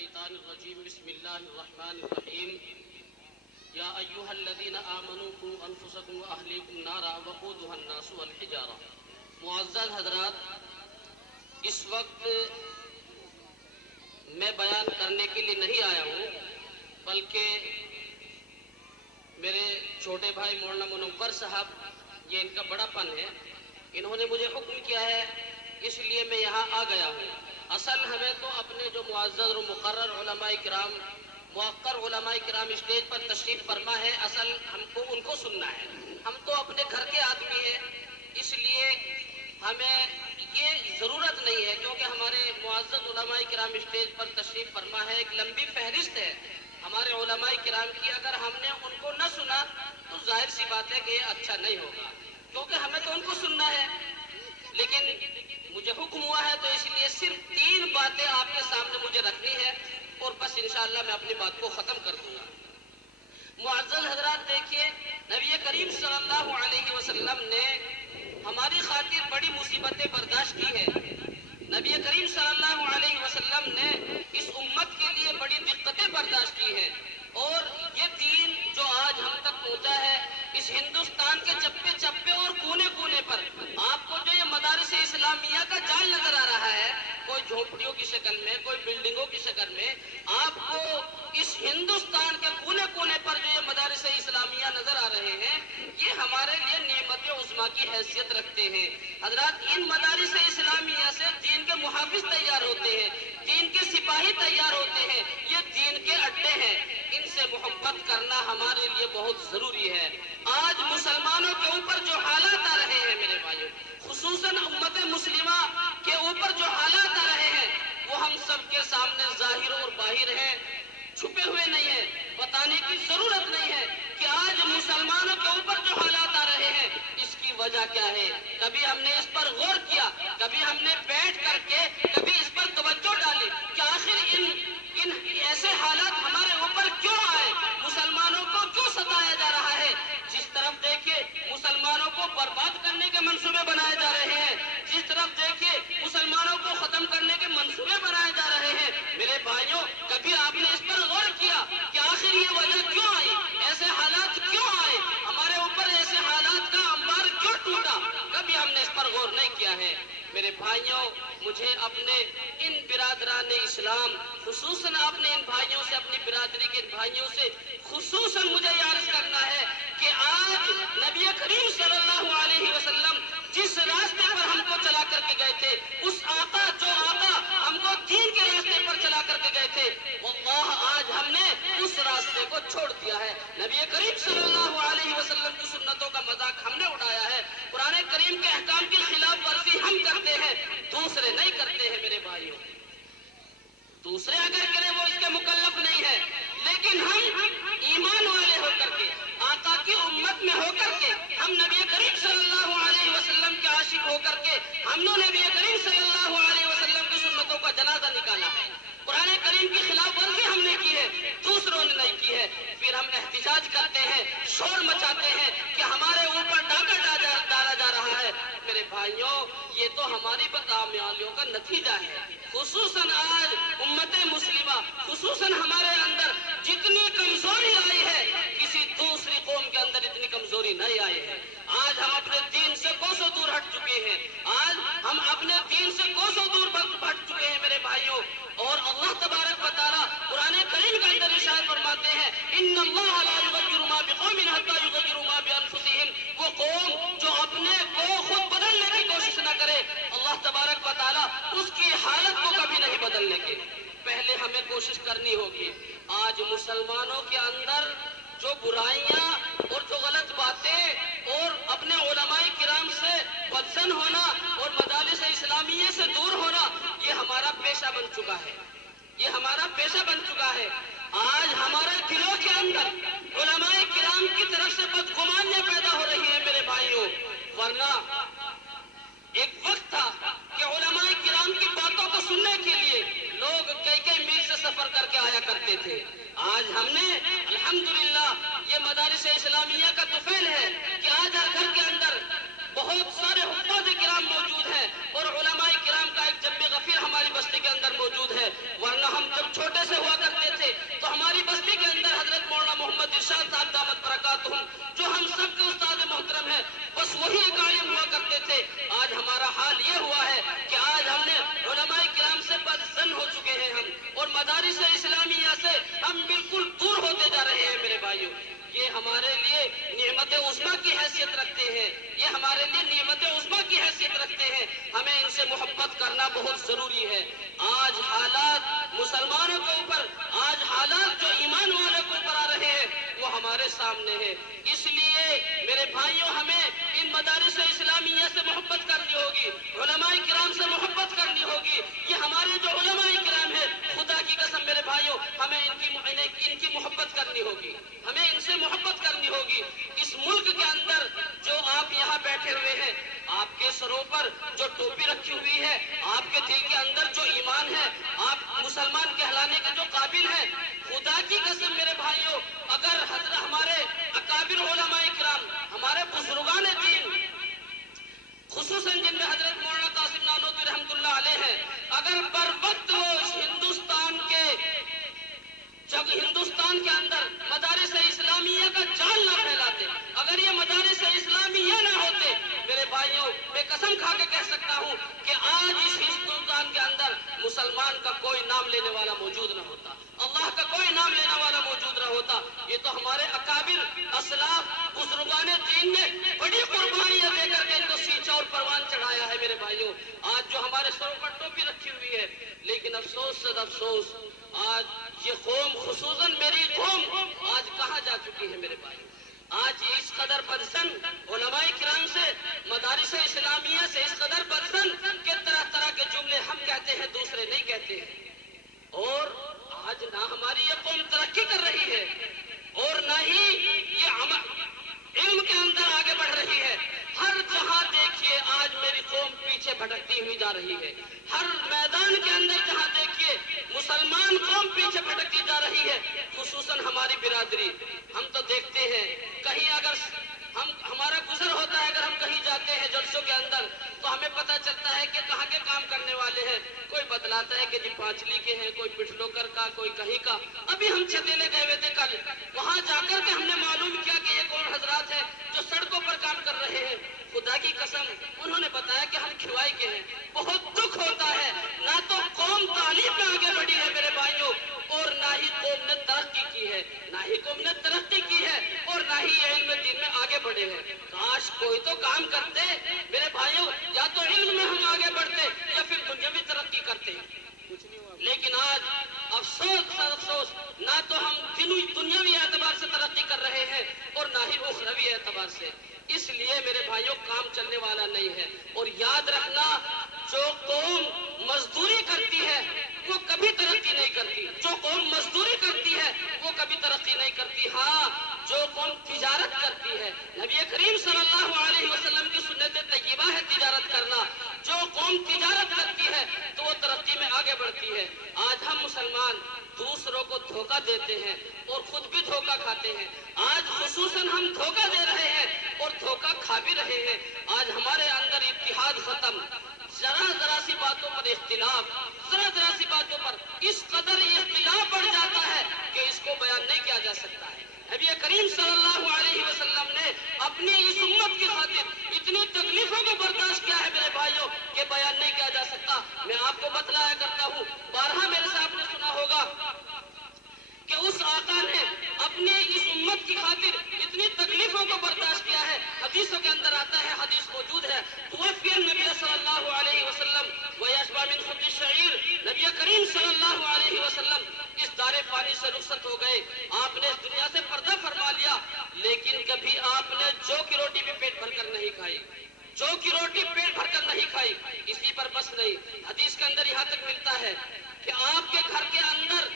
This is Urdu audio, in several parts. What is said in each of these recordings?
الشيطان الرجيم بسم الله الرحمن الرحيم يا أيها الذين آمنوا قوا أنفسكم وأهليكم نارا وقودها الناس والحجارة. معزز حضرات، اس وقت میں بیان کرنے کے لیے نہیں آیا ہوں، بلکہ میرے چھوٹے بھائی مولانا منور صاحب، یہ ان کا بڑا پن ہے، انہوں نے مجھے حکم کیا ہے، اس لیے میں یہاں آ گیا ہوں۔ اصل ہمیں تو اپنے جو معزز اور مقرر علماء کرام، موقر علماء کرام اسٹیج پر تشریف فرما ہے، اصل ہم کو ان کو سننا ہے۔ ہم تو اپنے گھر کے آدمی ہیں، اس لیے ہمیں یہ ضرورت نہیں ہے، کیونکہ ہمارے معزز علماء کرام اسٹیج پر تشریف فرما ہے، ایک لمبی فہرست ہے ہمارے علماء کرام کی۔ اگر ہم نے ان کو نہ سنا تو ظاہر سی بات ہے کہ یہ اچھا نہیں ہوگا، کیونکہ ہمیں تو ان کو سننا ہے۔ لیکن مجھے حکم ہوا ہے تو اس لیے صرف 3 باتیں آپ کے سامنے مجھے رکھنی ہے، اور بس انشاءاللہ میں اپنی بات کو ختم کر دوں گا۔ معزز حضرات، دیکھیے، نبی کریم صلی اللہ علیہ وسلم نے ہماری خاطر بڑی مصیبتیں برداشت کی ہے۔ نبی کریم صلی اللہ علیہ وسلم نے اس امت کے لیے بڑی دقتیں برداشت کی ہیں، اور یہ دین جو آج ہم تک پہنچا ہے، اس ہندوستان کے چپے چپے اور کونے کونے پر آپ کو جو یہ مدارس اسلامیہ کا جال نظر آ رہا ہے، کوئی جھونپڑیوں کی شکل میں، کوئی بلڈنگوں کی شکل میں، آپ کو اس ہندوستان کے کونے کونے پر جو یہ مدارس اسلامیہ نظر آ رہے ہیں، یہ ہمارے لیے نعمت عظمیٰ کی حیثیت رکھتے ہیں۔ حضرات، ان مدارس اسلامیہ سے دین کے محافظ تیار ہوتے ہیں، دین کے سپاہی تیار ہوتے ہیں، یہ دین کے اڈے ہیں۔ ان سے محبت کرنا ہمارے لیے بہت ضروری ہے۔ آج مسلمانوں کے اوپر جو حالات آ رہے ہیں میرے بھائیوں، خصوصاً امت مسلمہ کے اوپر جو حالات آ رہے ہیں، وہ ہم سب کے سامنے ظاہر اور باہر ہیں، چھپے ہوئے نہیں ہیں۔ بتانے کی ضرورت نہیں ہے کہ آج مسلمانوں کے اوپر جو حالات آ رہے ہیں، اس کی وجہ کیا ہے۔ کبھی ہم نے اس پر غور کیا، کبھی ہم نے بیٹھ کر کے کبھی اس پر توجہ ڈالی کہ آخر ان ایسے حالات ہمارے اوپر کیوں آئے، مسلمانوں کو کیوں ستایا جا رہا ہے۔ جس طرف دیکھیے مسلمانوں کو برباد کرنے کے منصوبے بنائے جا رہے ہیں، جس طرف دیکھیے مسلمانوں کو ختم کرنے کے منصوبے بنائے جا رہے ہیں، میرے بھائیوں، کبھی آپ نے اس پر غور کیا کہ آخر یہ وجہ کیوں آئی، ایسے حالات کیوں آئے، ہمارے اوپر ایسے حالات کا انبار کیوں ٹوٹا؟ کبھی ہم نے اس پر غور نہیں کیا ہے۔ میرے بھائیوں، مجھے اپنے ان برادران اسلام، خصوصاً اپنے ان بھائیوں سے، اپنی برادری کے بھائیوں سے خصوصاً مجھے یہ عرض کرنا ہے کہ آج نبی کریم صلی اللہ علیہ وسلم جس راستے پر ہم کو چلا کر کے گئے تھے، اس آقا جو آقا ہم کو دین کے راستے پر چلا کر کے گئے تھے، واللہ آج ہم نے اس راستے کو چھوڑ دیا ہے۔ نبی کریم صلی اللہ علیہ وسلم کی سنتوں کا مذاق ہم نے اٹھایا ہے، قرآن کریم کے احکام کی خلاف ورزی ہم کرتے ہیں، دوسرے نہیں کرتے ہیں۔ میرے بھائیوں، دوسرے اگر کریں وہ اس کے مکلف نہیں ہے، لیکن ہم ایمان والے ہو کر کے، آقا کی امت میں ہو کر کے، ہم نبی کریم صلی اللہ علیہ وسلم کے عاشق ہو کر کے، ہم نے نبی کریم صلی اللہ علیہ وسلم کی سنتوں کا جنازہ نکالا ہے، قرآن کریم کی خلاف ورزی ہم نے کی ہے، دوسروں نے نہیں کی ہے۔ پھر ہم احتجاج کرتے ہیں، شور مچاتے ہیں کہ ہمارے اوپر ڈاکہ ڈالا جا رہا ہے۔ میرے بھائیوں، یہ تو ہماری بدعملیوں کا نتیجہ ہے۔ خصوصاً آج امت مسلمہ، خصوصاً ہمارے اندر جتنی کمزوری آئی ہے، کسی دوسری قوم کے اندر اتنی کمزوری نہیں آئی ہے۔ آج ہم اپنے دین سے کوسوں دور ہٹ چکے ہیں، آج ہم اپنے دین سے کوسوں دور ہٹ چکے ہیں میرے بھائیوں۔ اور اللہ تبارک و تعالیٰ قرآن کریم کے اندر ارشاد فرماتے ہیں، ان اللہ لا یغیر ما بقوم حتی یغیروا ما بانفسہم۔ وہ قوم جو اپنے کو خود بدلنے کی کوشش نہ کرے، اللہ تبارک و تعالیٰ اس کی حالت کو کبھی نہیں بدلنے کے۔ پہلے ہمیں کوشش کرنی ہوگی۔ آج مسلمانوں کے اندر جو برائیاں اور جو غلط باتیں اور اپنے علماء کرام سے بدزن ہونا اور مدارس اسلامیہ سے دور ہونا، یہ ہمارا پیشہ بن چکا ہے، یہ ہمارا پیشہ بن چکا ہے۔ آج ہمارے دلوں کے اندر علماء کرام کی طرف سے بدگمانیاں پیدا ہو رہی ہیں میرے بھائیوں، ورنہ ایک وقت تھا کہ علماء کرام کی باتوں کو سننے کے لیے لوگ کئی میل سے سفر کر کے آیا کرتے تھے۔ آج ہم نے الحمدللہ یہ مدارس اسلامیہ کا طفیل ہے کہ آج ہر گھر کے اندر بہت سارے حفاظ کرام موجود ہیں، اور علماء کرام کا ایک جمع غفیر ہماری بستی کے اندر موجود ہے۔ ورنہ ہم جب چھوٹے سے مدارس اسلامیہ سے ہم بالکل دور ہوتے جا رہے ہیں میرے بھائیوں. یہ ہمارے لیے نعمت عظمیٰ کی حیثیت رکھتے ہیں, یہ ہمارے لیے نعمت عظمیٰ کی حیثیت رکھتے ہیں. ہمیں ان سے محبت کرنا بہت ضروری ہے. آج حالات مسلمانوں کے اوپر, آج حالات جو ایمان والوں کے اوپر آ رہے ہیں وہ ہمارے سامنے ہیں. اس لیے میرے بھائیوں ہمیں ان مدارس اسلامیہ سے محبت کرنی ہوگی, علماء کرام سے محبت کرنی ہوگی. یہ ہمارے جو علماء کرام ہیں, خدا کی قسم میرے بھائیوں ہمیں ان کی محبت کرنی ہوگی, ہمیں ان سے محبت کرنی ہوگی. اس ملک کے اندر جو آپ یہاں بیٹھے ہوئے ہیں, آپ کے سروں پر جو ٹوپی رکھی ہوئی ہے, آپ کے دل کے اندر جو ایمان ہے, آپ مسلمان کہلانے کے جو قابل ہیں, خدا کی قسم میرے بھائیوں اگر حضرت ہمارے اکابر علماء کرام, ہمارے بزرگان دین, خصوصاً جن میں حضرت مولانا قاسم نانوتوی رحمۃ اللہ علیہ ہیں, اگر بر وقت وہ ہندوستان کے اندر مدارس اسلامیہ کا جال نہ پھیلاتے, اگر یہ مدارس اسلامیہ نہ ہوتے میرے بھائیوں, میں قسم کھا کے کہہ سکتا ہوں کہ آج اس ہندوستان کے اندر مسلمان کا کوئی نام لینے والا موجود نہ ہوتا, اللہ کا کوئی نام لینے والا موجود نہ ہوتا. یہ تو ہمارے اکابر اسلاف بزرگان دین نے بڑی قربانیاں دے کر کے ان کو سینچا اور پروان چڑھایا ہے میرے بھائیوں. آج جو ہمارے سروں پر ٹوپی رکھی ہوئی ہے, لیکن افسوس سے افسوس آج یہ قوم, خصوصاً میری قوم, آج کہاں جا چکی ہے میرے بھائی. آج اس قدر بدسن علماء کرام سے, مدارس اسلامیہ سے اس قدر بدسن کہ طرح طرح کے جملے ہم کہتے ہیں دوسرے نہیں کہتے ہیں. اور آج نہ ہماری یہ قوم ترقی کر رہی ہے اور نہ ہی یہ علم کے اندر آگے بڑھ رہی ہے. ہر جہاں دیکھیے آج میری قوم پیچھے بھٹکتی ہوئی جا رہی ہے. ہر میدان کے اندر جہاں دیکھیے مسلمان قوم پیچھے بھٹکتی جا رہی ہے, خصوصاً ہماری برادری. ہم تو دیکھتے ہیں کہیں اگر ہمارا گزر ہوتا ہے, اگر ہم کہیں جاتے ہیں جلسوں کے اندر, تو ہمیں پتہ چلتا ہے کہ کہاں کے کام کرنے والے ہیں. کوئی بتلاتا ہے کہ جی پانچلی کے ہیں, کوئی پٹھلوکر کا, کوئی کہیں کا. ابھی ہم چھتیلے گئے ہوئے تھے کل, وہاں جا کر کے ہم نے معلوم کیا کہ یہ کون حضرات ہیں جو سڑکوں پر کام کر رہے ہیں. خدا کی قسم انہوں نے بتایا کہ ہم کھوائی کے ہیں. بہت دکھ ہوتا ہے, نہ تو قوم تعلیم میں آگے بڑھی ہے میرے بھائیوں, اور نہ ہی قوم نے ترقی کی ہے, نہ ہی قوم نے ترقی کی ہے, اور نہ ہی علم دین میں آگے بڑھے ہیں. کاش کوئی تو کام کرتے میرے بھائیوں, یا تو علم میں ہم آگے بڑھتے یا پھر دنیاوی ترقی کرتے. لیکن آج افسوس نہ تو ہم دنیاوی اعتبار سے ترقی کر رہے ہیں اور نہ ہی اخروی اعتبار سے. اس لیے میرے بھائیوں کام چلنے والا نہیں ہے. اور یاد رکھنا, جو قوم مزدوری کرتی ہے وہ کبھی ترقی نہیں کرتی, جو قوم مزدوری کرتی ہے وہ کبھی ترقی نہیں کرتی. ہاں, جو قوم تجارت کرتی ہے, نبی کریم صلی اللہ علیہ وسلم کی سنت طیبہ ہے تجارت کرنا, جو قوم تجارت کرتی ہے تو وہ ترقی میں آگے بڑھتی ہے. آج ہم مسلمان دوسروں کو دھوکہ دیتے ہیں اور خود بھی دھوکہ کھاتے ہیں. آج خصوصاً ہم دھوکہ دے رہے ہیں اور دھوکہ کھا بھی رہے ہیں. آج ہمارے اندر اتحاد ختم, ذرا سی باتوں پر اختلاف, ذرا سی باتوں پر اس قدر اختلاف بڑھ جاتا ہے کہ اس کو بیان نہیں کیا جا سکتا ہے. نبی کریم صلی اللہ علیہ وسلم نے اپنی اس امت کی خاطر اتنی تکلیفوں کو برداشت کیا ہے میرے بھائیوں کہ بیان نہیں کیا جا سکتا. میں آپ کو بتلایا کرتا ہوں, بارہا میرے سے آپ نے سنا ہوگا کہ اس آقا نے اپنی اس امت کی خاطر اتنی تکلیفوں کو برداشت کیا ہے. حدیثوں کے اندر آتا ہے, حدیث موجود ہے, توفی النبی صلی اللہ علیہ وسلم ویشبع من خبز الشعیر, نبی کریم صلی اللہ علیہ وسلم اس دار فانی سے رخصت ہو گئے. آپ نے اس دنیا سے پردہ فرما لیا, لیکن کبھی آپ نے جو کی روٹی بھی پیٹ بھر کر نہیں کھائی, جو کی روٹی پیٹ بھر کر نہیں کھائی. اسی پر بس نہیں, حدیث کے اندر یہاں تک ملتا ہے کہ آپ کے گھر کے اندر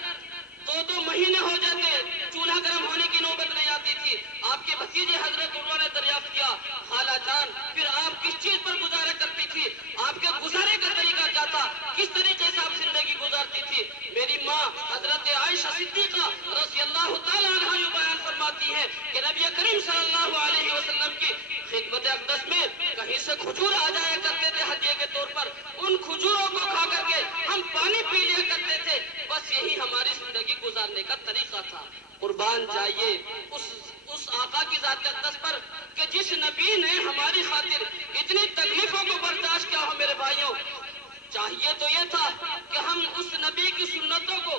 2 مہینے ہو جاتے, چولہا گرم ہونے کی نوبت نہیں آتی تھی. آپ کے بھتیجے حضرت عروہ نے دریافت کیا, خالہ جان پھر آپ کس چیز پر گزارا کرتی تھی, آپ کے گزارے کا طریقہ کیا تھا, کس طریقے سے آپ زندگی گزارتی تھی. میری ماں حضرت عائشہ صدیقہ رضی اللہ تعالیٰ عنہا یہ بیان فرماتی ہے کہ نبی کریم صلی اللہ علیہ وسلم کی خدمت اقدس میں کہیں سے کھجور آ جایا کرتے تھے ہدیے کے طور پر, ان کھجوروں کو کھا کر کے ہم پانی پی لیا کرتے تھے. بس یہی ہماری زندگی گزارنے کا طریقہ تھا. قربان جائیے اس آقا کی ذات اقدس پر کہ جس نبی نے ہماری خاطر اتنی تکلیفوں کو برداشت کیا ہو. میرے بھائیوں, چاہیے تو یہ تھا کہ ہم اس نبی کی سنتوں کو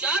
4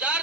4